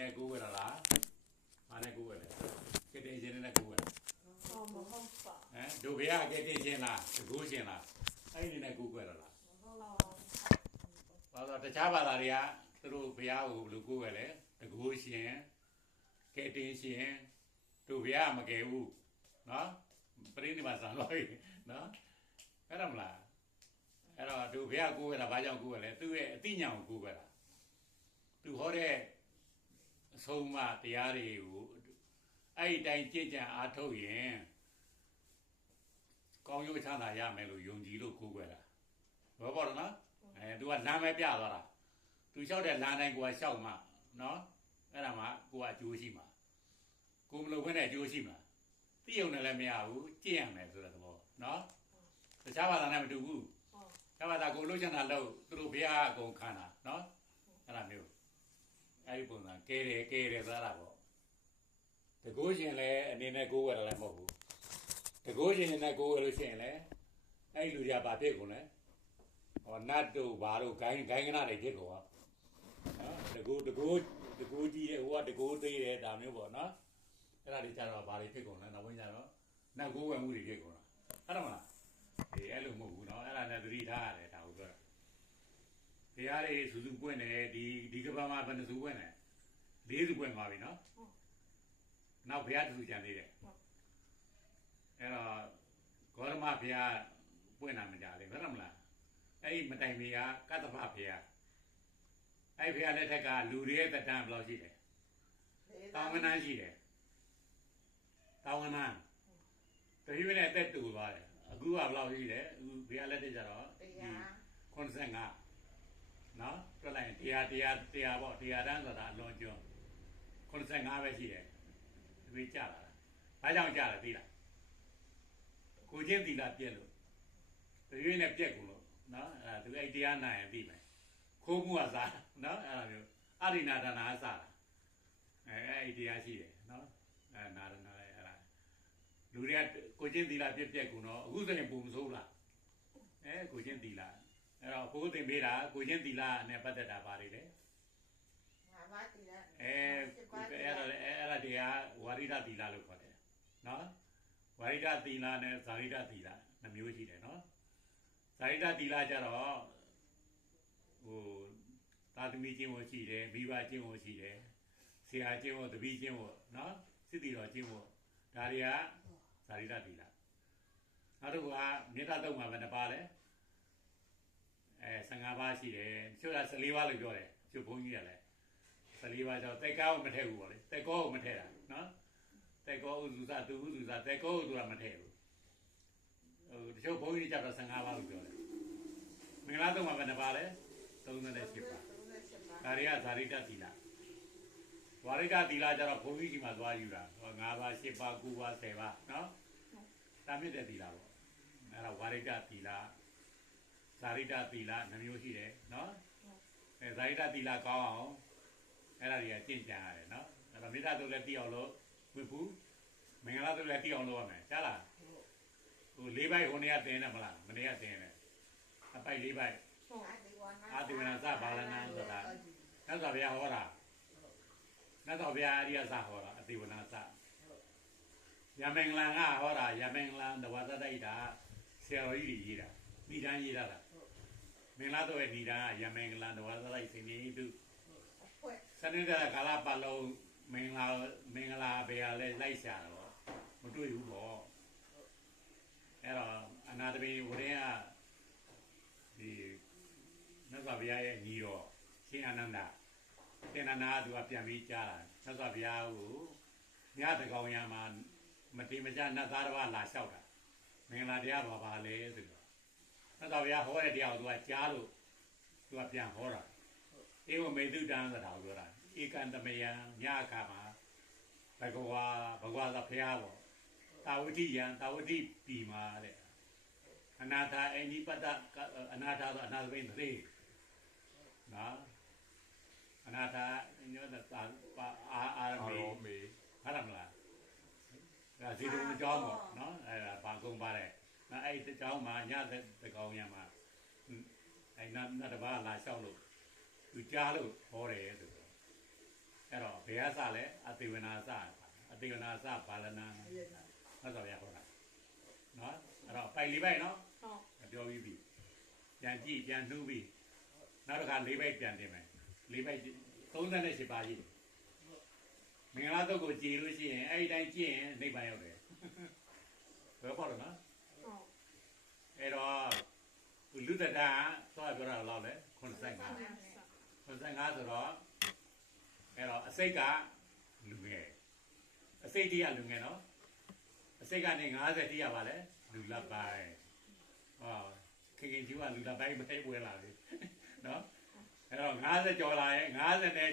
နဲ့ကိုးဝဲတာလားဘာနဲ့ကိုးဝဲလဲကတင်ရှင်နဲ့ကိုးဝဲတာဟုတ်မဟုတ်ပါဟမ်တို့ဘေးကကတင်ရှင်လားတကူရှင်လားအဲ့ဒီနဲ့ကိုးဝဲတာလားဟုတ်ပါဘာလို့တခြားဘာသာတွေကသူတို့ဘုရားကိုဘယ်လိုကိုးဝဲလဲတကူရှင်ကတင်ရှင်တို့ဘုရားမကယ်ဘူးနော်ပရိနိဗ္ဗာန်ဆံလို့နော်အဲ့ဒါမလားအဲ့တော့တို့ဘုရားကိုးဝဲတာဘာကြောင့်ကိုးဝဲလဲသူ့ရဲ့အသိဉာဏ်ကိုကိုးဝဲတာသူဟောတဲ့အဆုံးအမတရားတွေကိုအဲ့ဒီတိုင်းကြင်ကြံအားထုတ်ရင်ကောင်းကျိုးချမ်းသာရမယ်လို့ယုံကြည်လို့ကိုးကွယ်တာဘောပေါ်တော့နော်သူကလမ်းပဲပြသွားတာသူလျှောက်တဲ့လမ်းတိုင်းကိုကလျှောက်မှနော်အဲ့ဒါမှကိုကအကျိုးရှိမှာကိုမလို့ခွင့်တဲ့အကျိုးရှိမှာသိုံနဲ့လည်းမရဘူးကြင်ရမယ်ဆိုတဲ့သဘောနော်တခြားဘာသာနဲ့မတူဘူးတခြားဘာသာကိုလှုပ်ချင်တာလို့သူတို့ဘုရားအကုန်ခံတာနော်အဲ့ဒါမျိုးအဲ့ဒီပုံစံကဲတယ်ဆိုတာပေါ့တကိုးရှင်လည်းအနေနဲ့ကိုးဝယ်တာလည်းမဟုတ်ဘူးတကိုးရှင်နဲ့ကိုးဝယ်လို့ရှိရင်လည်းအဲ့လူတွေကဘာဖြစ်ကုန်လဲဟောနတ်တို့ဘာတို့ဂိုင်းကနာတွေဖြစ်ကုန်อ่ะနော်တကိုးကြီးတဲ့ဟိုကတကိုးသေးတယ်ဒါမျိုးပေါ့နော်အဲ့ဒါတွေကြတော့ဘာတွေဖြစ်ကုန်လဲနောက်ပိုင်းကျတော့နတ်ကိုးဝယ်မှုတွေဖြစ်ကုန်တာအဲ့ဒါမလားအဲ့လိုမဟုတ်ဘူးနော်အဲ့ဒါနဲ့သတိထားရတယ်ဒါကိုပြောတာတရားတွေစူးစူးပွင့်တယ်ဒီကဘာမှာဘယ်နှစူးပွင့်လဲ၄စူးပွင့်ပါပြီနော်နောက်ဘုရားတူကြံသေးတယ်အဲ့တော့ဂေါရမဘုရားပွင့်တာမကြလေဘယ်တော့မလားအဲ့ဒီမတိုင်မီကကတ္တပဘုရားအဲ့ဘုရားလက်ထက်ကလူတွေရဲ့တဏ္ဍာဘယ်လောက်ရှိတယ်တောင်းကနန်းရှိတယ်တောင်းကနန်းတတိယနဲ့အသက်တူသွားတယ်အခုကဘယ်လောက်ရှိတယ်အခုဘုရားလက်ထက်ကျတော့85နော်တွက်လိုက်ရင်တရားပေါ့တရားတန်းဆိုတာအလွန်ကျွန်း85ပဲရှိတယ်ဒီကြလာတာဘာကြောင့်ကြလဲသိလားကိုချင်းသီလာပြက်လို့တရွေးနဲ့ပြက်ကုန်လို့နော်အဲ့ဒါသူအဲ့တရားနိုင်ရင်သိမယ်ခိုးမှုကစားနော်အဲ့ဒါမျိုးအရိနာဒနာအစားအဲ့တရားရှိတယ်နော်အဲ့နာဒနာအဲ့ဒါလူတွေကကိုချင်းသီလာပြက်ကုန်တော့အခုဆိုရင်ပုံမစိုးလားကိုချင်းသီလာအဲ့တော့ဘိုးတင်ပေးတာကိုချင်းသီလာနဲ့ပတ်သက်တာပါတယ်လေငါးပါးသီလအဲ့ဒါတရားဝါရိဒသီလလို့ခေါ်တယ်နော်ဝါရိဒသီလနဲ့ဇာရိဒသီလနှမျိုးရှိတယ်နော်ဇာရိဒသီလကြတော့ဟိုသာသမီချင်းဝရှိတယ်မိဘချင်းဝရှိတယ်ဆရာချင်းဝတပည့်ချင်းဝနော်စစ်တီတော်ချင်းဝဒါတွေကဇာရိဒသီလနောက်တစ်ခုကမေတ္တာတုံးမှာဘယ်နှပါလဲ15ပါးရှိတယ်ချို့က14ပါးလို့ပြောတယ်ချို့ဘုန်းကြီးကလည်း14ပါးကျတော့တက်ကောကိုမထည့်ဘူးပေါ့လေတက်ကောကိုမထည့်တာနော်တက်ကောဥစုစသူဥစုစတက်ကောကိုသူကမထည့်ဘူးဟိုတချို့ဘုန်းကြီးကျတော့15ပါးလို့ပြောတယ်မင်္ဂလာတုံးမှာဘယ်နှပါလဲ38ပါးဒါတွေကဇာရိတသီလဝါရိကသီလကျတော့ဘုန်းကြီးကြီးမှာသွားယူတာ5ပါး10ပါး9ပါး10ပါးနော်တာမြင့်တဲ့သီလပေါ့အဲ့ဒါဝါရိကသီလဇာရိတသီလနှမျိုးရှိတယ်နော်ဇာရိတသီလကောင်းအောင်အဲ့ဒါတွေကကျင့်ကြံရတယ်နော်အဲ့တော့မေတ္တာတို့လည်းသိအောင်လို့ဝိပုမင်္ဂလာတို့လည်းသိအောင်လုပ်ရမယ်ကြားလားဟို၄ဘိုက်ဟိုနေရာတင်တယ်မလားမနေ့ကတင်တယ်အပိုက်၄ဘိုက်အာတိဝနာသဘာလနာဆိုတာမြတ်စွာဘုရားဟောတာမြတ်စွာဘုရားအရိယသဟောတာအတိဝနာသယမင်္ဂလာကဟောတာယမင်္ဂလာတဝသတ္တိတာဆရာတော်ကြီးရေးတာမိတန်းရေးတာမင်္ဂလာတို့ရဲ့မိတန်းကယမင်္ဂလာတဝသတ္တိစင်နေတုစနေတဲ့ကာလပတ်လုံးမင်္ဂလာဘယ်ဟာလဲလိုက်ရှာတော့မတွေ့ဘူးပေါ့အဲ့တော့အနာတပင်ဝရင်ကဒီမြတ်စွာဘုရားရဲ့ညီတော်ရှင်အာနန္ဒရှင်အာနန္ဒသူကပြန်ပြီးကြားတာမြတ်စွာဘုရားကိုမြတ်တကောင်ရမှာမတိမကျနတ်သားတစ်ပါးလာလျှောက်တာမင်္ဂလာတရားပါလေဆိုတော့မြတ်စွာဘုရားဟောတဲ့တရားကိုသူကကြားလို့သူကပြန်ဟောတာဧဝမေတုတံဆိုတာကိုပြောတာဧကံတမယံညအခါမှာဘဂဝါသဖရာပေါ့တာဝတိယံတာဝတိပြီမှာတဲ့အနာထာအိန္ဒိပတ္တအနာထာဆိုအနာသဘိန်သေနော်အနာထာညောတာအာမေဟာရမလားဒါစီတုံအကြောင်းပေါ့နော်အဲ့ဒါဘာကုန်ပါတယ်အဲ့ဒီအကြောင်းမှာညတဲ့ကောင်ရမှာအဲ့နတ်တစ်ပါးလာလျှောက်လို့သူကြားလို့ဟောတယ်ဆိုတော့ အဲ့တော့ဘယ်ကစလဲအတိဝနာစအတိဝနာစဘာလနာမတော်ရဟောတာနော်အဲ့တော့ပိုက်လေးပိုက်နော် ဟုတ် ပြောပြီးပြီပြန်ကြည့်ပြန်နှူးပြီးနောက်တစ်ခါ၄ပိုက်ပြန်တင်မယ်၄ပိုက်38ပါရှိတယ်မင်္ဂလာတုတ်ကိုကြည်လို့ရှိရင်အဲ့ဒီတိုင်းကြည့်ရင်နိဗ္ဗာန်ရောက်တယ်ဘယ်ပေါ့လို့နော် ဟုတ် အဲ့တော့လူတတာသွားပြောတာလောက်လဲ85 85ဆိုတော့အဲ့တော့အစိတ်ကလူငယ်အစိတ်တည်းကလူငယ်နော်အစိတ်ကနေ50တည်းရပါလဲလူလက်ပိုင်းဟောခင်ကျူကလူလက်ပိုင်းပဲပွဲလာပြီနော်အဲ့တော့50ကျော်လာရင်50နဲ့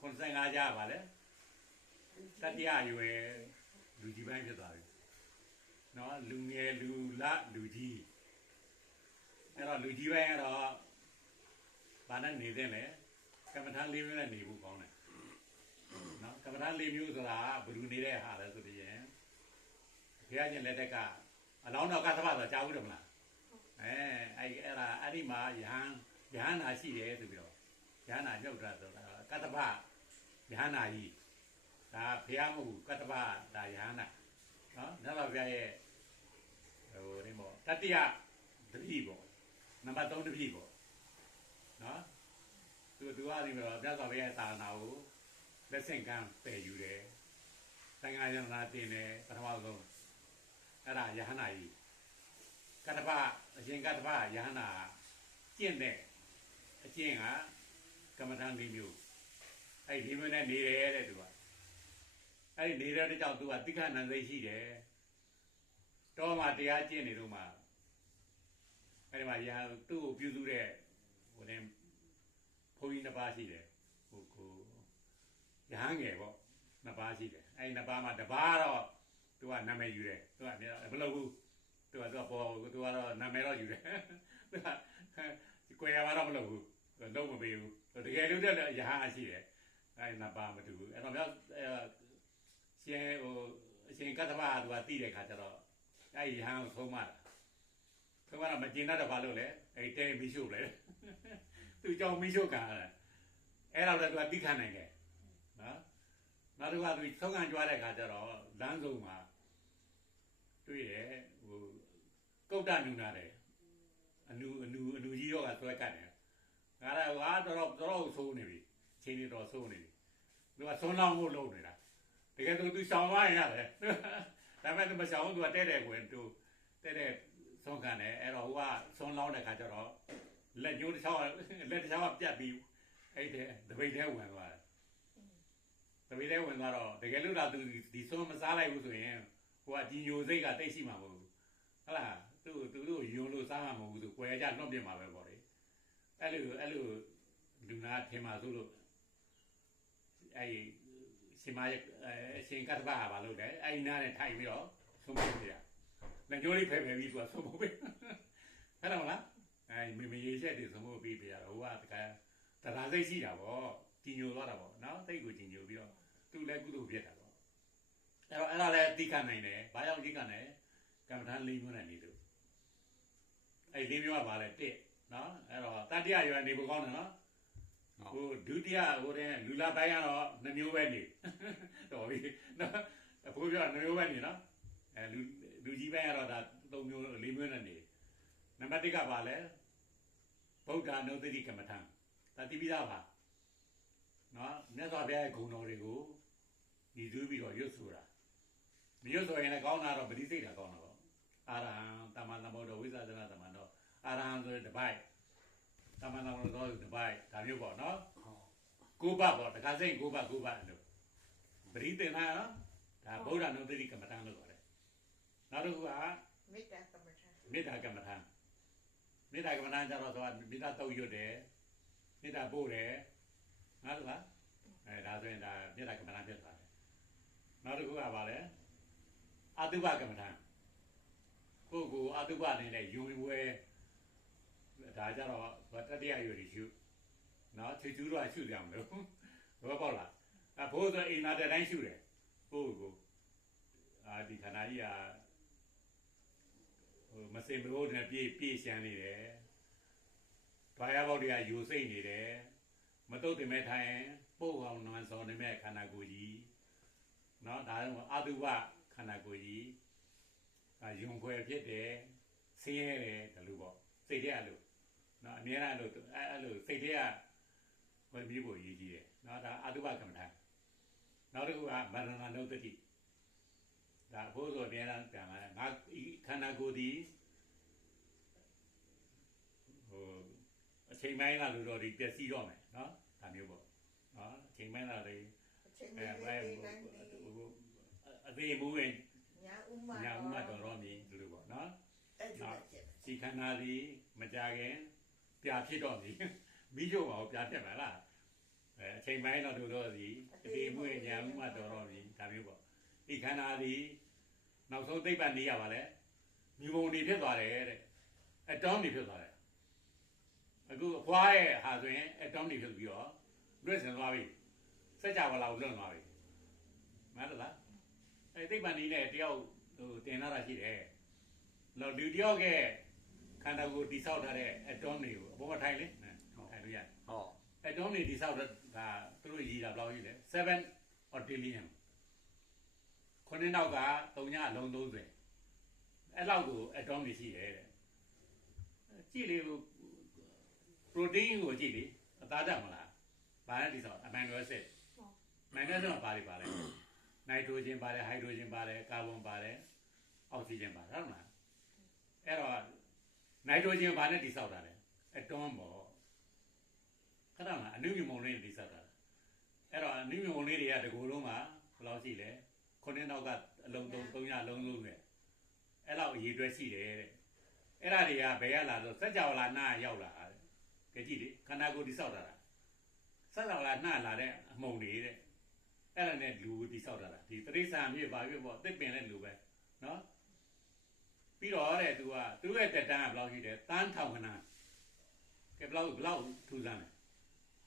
85ကြပါလဲတတိယရွယ်လူကြီးပိုင်းဖြစ်သွားပြီနော်လူငယ်လူလလူကြီးအဲ့တော့လူကြီးပိုင်းကတော့ဘာနဲ့နေတဲ့လဲကမ္မထာ၄မျိုးနဲ့နေဖို့ကောင်းတယ်နော်ကမ္မထာ၄မျိုးဆိုတာဘယ်လိုနေတဲ့ဟာလဲဆိုရင်ဘုရားရှင်လက်ထက်ကအလောင်းတော်ကသဗ္ဗဆိုကြားဘူးတယ်မလားအဲ့ဒါအဲ့ဒီမှာယဟန်နာရှိတယ်ဆိုပြီးတော့ယဟန်နာမြုပ်တာဆိုတာကတ္တဗယဟန်နာကြီးဒါဘုရားမဟုတ်ဘူးကတ္တဗဒါယဟန်နာနော်မြတ်စွာဘုရားရဲ့ဟိုဒီမောတတိယတပည့်ပေါ့နံပါတ်3တပည့်ပေါ့နော်သူကဒီမှာမြတ်စွာဘုရားသာသနာကိုလက်ဆင့်ကမ်းပယ်ယူတယ်သံဃာယန္တာတင်တယ်ပထမဆုံးအဲ့ဒါယဟန္တာကြီးကတ္တပအရှင်ကတ္တပယဟန္တာကျင့်တဲ့အကျင့်ကကမ္မဋ္ဌာန်း၄မျိုးအဲ့ဒီမျိုးနဲ့နေတယ်တဲ့သူကအဲ့ဒီနေတဲ့ကြောင့်သူကတိခဏနံသိရှိတယ်တော့မှတရားကျင့်နေတော့မှအဲ့ဒီမှာယဟန်သူ့ကိုပြုစုတဲ့ဟိုတဲ့ဘုန်းကြီးနှစ်ပါးရှိတယ်ဟိုကိုယဟန်ငယ်ပေါ့နှစ်ပါးရှိတယ်အဲ့ဒီနှစ်ပါးမှာတစ်ပါးတော့သူကနာမည်ယူတယ်သူကမလုပ်ဘူးသူကပေါ်သူကတော့နာမည်တော့ယူတယ်သူကကိုယ်ရမှာတော့မလုပ်ဘူးလုံးမပေးဘူးတကယ်လို့တဲ့ယဟန်ရှိတယ်အဲ့ဒီနှစ်ပါးမတူဘူးအဲ့တော့မြောက်ရှင်ဟိုအရှင်ကတ္တဗသူကတည်တဲ့ခါကျတော့အဲ့ဒီယဟန်ကိုဆုံးမတာဆုံးမတော့မကျင်တော့ဘာလို့လဲအဲ့တဲမီးရှို့လဲသူကြောင့်မီးရှို့ကန်တယ်အဲ့တော့လည်းသူကတိခဏနိုင်တယ်နော်နောက်တစ်ခါသူဆုံးခံကြွားတဲ့ခါကျတော့လမ်းစုံမှာတွေ့တယ်ဟိုကုတ်တနူနာတယ်အနူကြီးတော့ကဆွဲကတ်တယ်ငါလည်းဟာတော့ဆိုးနေပြီချင်းနေတော့ဆိုးနေပြီသူကဆုံးလောင်းဖို့လုပ်နေတာတကယ်သူရှောင်သွားရင်ရတယ်ဒါပေမဲ့သူမရှောင်ဘူးသူကတဲ့တဲ့ကွယ်သူတဲ့ဆုံးခံတယ်အဲ့တော့ဟိုကဆုံးလောင်းတဲ့ခါကျတော့လက်ညှိုးတစ်ချောင်းလက်တစ်ချောင်းကပြတ်ပြီးအဲ့တဲ့တပိတ်ထဲဝင်သွားတယ်တပိတ်ထဲဝင်သွားတော့တကယ်လို့ဒါသူဒီဆုံးမစားလိုက်ဘူးဆိုရင်ဟိုကကြီးညိုစိတ်ကတိတ်ရှိမှာမဟုတ်ဘူးဟုတ်လားသူတို့ယုံလို့စားမှာမဟုတ်ဘူးသူကွယ်ကြလွတ်ပြမှာပဲပေါ့လေအဲ့လိုလူနာထင်မှာဆိုလို့အဲ့ရှင်မရဲ့ရှင်ကတ္တဗဘာလို့လဲအဲ့နားနဲ့ထိုင်ပြီးတော့ဆုံးမပြရလက်ညှိုးလေးဖယ်ပြီးသူကဆုံးမပေးဟုတ်တယ်မလားအဲ့မရေချက်တွေဆုံးမပေးပြရတော့ဟိုကတခါတရားစိတ်ရှိတာပေါ့ကြီးညိုသွားတာပေါ့နော်တိတ်ကိုကြီးညိုပြီးတော့သူလည်းကုသိုလ်ဖြစ်တာပေါ့အဲ့တော့အဲ့ဒါလည်းသိခံနိုင်တယ်ဘာကြောင့်သိခံနိုင်ကမ္မထာ၄မျိုးနဲ့နေလို့အဲ့၄မျိုးကဘာလဲတစ်နော်အဲ့တော့တတိယရွယ်နေဖို့ကောင်းတယ်နော်ဟိုဒုတိယဟိုတဲ့လူလာပိုင်းကတော့2မျိုးပဲနေတော်ပြီနော်အဖိုးပြော2မျိုးပဲနေနော်အဲလူကြီးပိုင်းကတော့ဒါ3မျိုး4မျိုးနဲ့နေနံပါတ်1ကဘာလဲဗုဒ္ဓနုတ္တိကမ္မထာဒါတိပိသားပါနော်မြတ်စွာဘုရားရဲ့ဂုဏ်တော်တွေကိုညီသွေးပြီးတော့ရွတ်ဆိုတာမရွတ်ဆိုရင်လည်းကောင်းတာတော့ပရိစိတ်တာကောင်းတာပေါ့အာရဟံတမန်သမုဒ္ဒဝိသဇနာတမန်တော်အာရဟံဆိုတဲ့တစ်ပိုက်တမန်သမုဒ္ဒဆိုတစ်ပိုက်ဒါမျိုးပေါ့နော်ကိုးပတ်ပေါ့တခါစိတ်ကိုးပတ်လို့ပရိသေနာနော်ဒါဗုဒ္ဓနုတ္တိကမ္မထာလို့ခေါ်တယ်နောက်တစ်ခုကမေတ္တာကမ္မထာ မေတ္တာကမ္မထာမေတ္တာကမ္မထာကျတော့ဆိုတာမေတ္တာတုတ်ရွတ်တယ်မေတ္တာပို့တယ်နောက်တစ်ခါဒါဆိုရင်ဒါမေတ္တာကမ္မထာဖြစ်သွားတယ်နောက်တစ်ခုကဘာလဲအတုပကမ္မထာကိုအတုပအနေနဲ့ယုံဝဲဒါကြတော့တတိယရွယ်ရှုနော်ချွေချူးတော့ရှုကြမလို့ဘောပေါက်လားအဖိုးဆိုအိမ်နာတဲ့တိုင်းရှုတယ်ကိုဒီခန္ဓာကြီးကဟိုမစင်မလို့နဲ့ပြေးရှမ်းနေတယ်ဘာရပေါက်တွေကယူစိတ်နေတယ် မတုတ်တင်မဲ့ထိုင်ပို့အောင်နွမ်းစောနေမဲ့ခန္ဓာကိုယ်ကြီးနော်ဒါတော့အတုပခန္ဓာကိုယ်ကြီးယုံခွဲဖြစ်တယ်ဆင်းရဲတယ်ဒါလိုပေါ့စိတ်ထဲအလိုနော်အများအားလို့အဲ့လိုစိတ်ထဲကဝိပြီးဖို့ရည်ကြီးတယ်နော်ဒါအတုပကမ္မထာနောက်တစ်ခုကမရဏနုတ္တိဒါဘိုးဆိုအများအားပြန်လာတယ်ငါခန္ဓာကိုယ်ဒီဟိုအချိန်ပိုင်းလာလို့တော့ဒီပျက်စီးတော့မယ်နော်ဒါမျိုးပေါ့နော်အချိန်ပိုင်းလာတယ်အသေးဘူးရင်ညာဥမတော်တော့မြည်ဒီလိုပေါ့နော်ဒီခန္ဓာဒီမကြခင်ပြာဖြစ်တော့မြည်မိကျုပ်ပါပြာဖြစ်မှာလားအချိန်ပိုင်းတော့တို့တော့ဒီအသေးဘူးရင်ညာဥမတော်တော့မြည်ဒါမျိုးပေါ့ဒီခန္ဓာဒီနောက်ဆုံးသိပ္ပံနေရပါလေမြူပုံနေဖြစ်သွားတယ်တဲ့အတောင်းနေဖြစ်သွားတယ်အခုအဖွားရဲ့ဟာဆိုရင်အတောင်းနေဖြစ်ပြီးတော့လွတ်စင်သွားပြီစက်ကြဝဠာကိုလွတ်သွားပြီမှန်လားအဲသိပ္ပံနည်းနဲ့တယောက်ဟိုတင်လာတာရှိတယ်တော့လူတယောက်ကခန္ဓာကိုယ်တိဆောက်ထားတဲ့အတောင်းတွေကိုအပေါ်မှာထိုင်လေထိုင်လို့ရတယ်ဟုတ်အတောင်းတွေတိဆောက်တာသူတို့ရည်တာဘယ်လောက်ရှိလဲ7 octillion ခုနှစ်နောက်က3ညအလုံး30အဲ့လောက်ကိုအတောင်းတွေရှိတယ်တဲ့ကြည့်လေဟို protein ကိုကြည့်လေအသားတက်မလားဘာနဲ့တိဆောက်အမိုင်နိုအက်ဆစ်မိုင်နိုအက်ဆစ်မှာပါလဲနိုက်ထရိုဂျင်ပါတယ်ဟိုက်ဒရိုဂျင်ပါတယ်ကာဗွန်ပါတယ်အောက်ဆီဂျင်ပါတယ်ဟုတ်မလားအဲ့တော့နိုက်ထရိုဂျင်ဘာနဲ့တိဆောက်တာလဲအတွန်းပေါ့ခဏမှာအနုမြူမုံလေးတိဆောက်တာအဲ့တော့အနုမြူမုံလေးတွေကတကူလုံးမှာဘယ်လောက်ရှိလဲခုနှစ်နောက်ကအလုံး3ညလုံးလုံးပဲအဲ့လောက်အရေးတွဲရှိတယ်တဲ့အဲ့ဒါတွေကဘယ်ရလာဆိုစัจ java လာနှာရောက်လာတဲ့ကြည့်ကြည့်လေခန္ဓာကိုယ်တိဆောက်တာစัจ java လာနှာလာတဲ့အမှုံတွေတဲ့အဲ့ဒါနဲ့လူတိဆောက်တာဒီတရိစ္ဆာန်ဖြစ်ပါပြီပေါ့တစ်ပင်နဲ့လူပဲနော်ပြီးတော့တဲ့သူရဲ့တက်တန်းကဘယ်လောက်ရှိတယ်တန်းထောင်ခဏကဲဘယ်လောက်ထူးဆန်းလဲ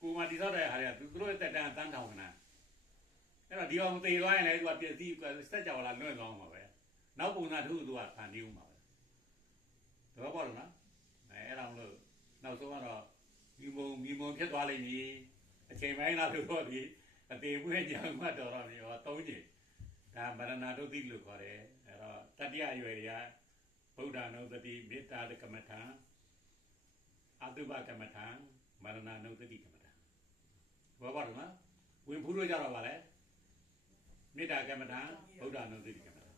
ကိုမတိဆောက်တဲ့ဟာတွေကသူတို့ရဲ့တက်တန်းတန်းထောင်ခဏအဲ့တော့ဒီအောင်သေသွားရင်လည်းသူကပြည့်စည်စက် java လာလွင့်သွားမှာပဲနောက်ပုံစံတစ်ခုသူကဖန်တီးဦးမှာပဲတော့ပေါ့နော်အဲ့ဒါမလို့နောက်ဆုံးကတော့မြူမုံဖြစ်သွားလိမ့်မည်အချိန်ပိုင်းလာလို့တော့ဒီအသေးပွင့်ညာမှတော်တော့ပြီဟော3ချိန်ဒါမရဏဒုတိလို့ခေါ်တယ်အဲ့တော့တတိယအရွယ်တွေကဗုဒ္ဓနုတ္တိမေတ္တာကမ္မထာအတုပကမ္မထာမရဏနုတ္တိကမ္မထာဘောပါတော့နော်ဝင်ဖူးလို့ကြတော့ဗာလဲမေတ္တာကမ္မထာဗုဒ္ဓနုတ္တိကမ္မထာ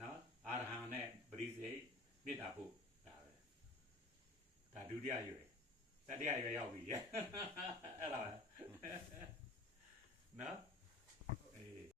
နော်အာရဟံနဲ့ပရိသေမေတ္တာဖို့ဒါပဲဒါဒုတိယအရွယ်တတိယအရွယ်ရောက်ပြီအဲ့ဒါပဲနော်